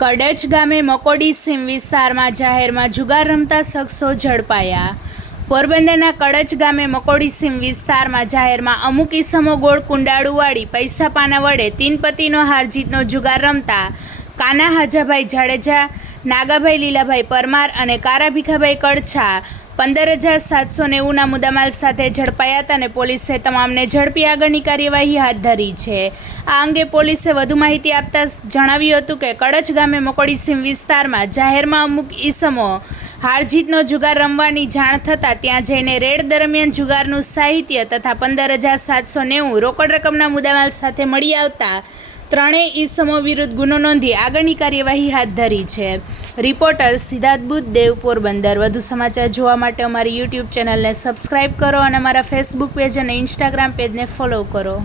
કડચ ગામે મકોડી સીમ વિસ્તારમાં જાહેરમાં જુગાર રમતા શખ્સો ઝડપાયા। પોરબંદરના કડચ ગામે મકોડી સીમ વિસ્તારમાં જાહેરમાં અમુક ઈસમો ગોળ કુંડાળું વાળી પૈસા પાના વડે તીનપતિનો હારજીતનો જુગાર રમતા કાના હાજાભાઈ જાડેજા, નાગાભાઈ લીલાભાઈ પરમાર અને કારા ભીખાભાઈ કડછા 15,790ના મુદ્દામાલ સાથે ઝડપાયા હતા અને પોલીસે તમામને ઝડપી આગળની કાર્યવાહી હાથ ધરી છે। આ અંગે પોલીસે વધુ માહિતી આપતા જણાવ્યું હતું કે કડચ ગામે મકોડી સીમ વિસ્તારમાં જાહેરમાં અમુક ઈસમો હારજીતનો જુગાર રમવાની જાણ થતાં ત્યાં જઈને રેડ દરમિયાન જુગારનું સાહિત્ય તથા 15,790 રોકડ રકમના મુદ્દામાલ સાથે મળી આવતા ત્રણેય ઈસમો વિરુદ્ધ ગુનો નોંધી આગળની કાર્યવાહી હાથ ધરી છે। રિપોર્ટર સિદ્ધાર્થ બુદ્ધદેવ, પોરબંદર। વધુ સમાચાર જોવા માટે અમારી યુટ્યુબ ચેનલને સબસ્ક્રાઈબ કરો અને અમારા ફેસબુક પેજ અને ઇન્સ્ટાગ્રામ પેજને ફોલો કરો।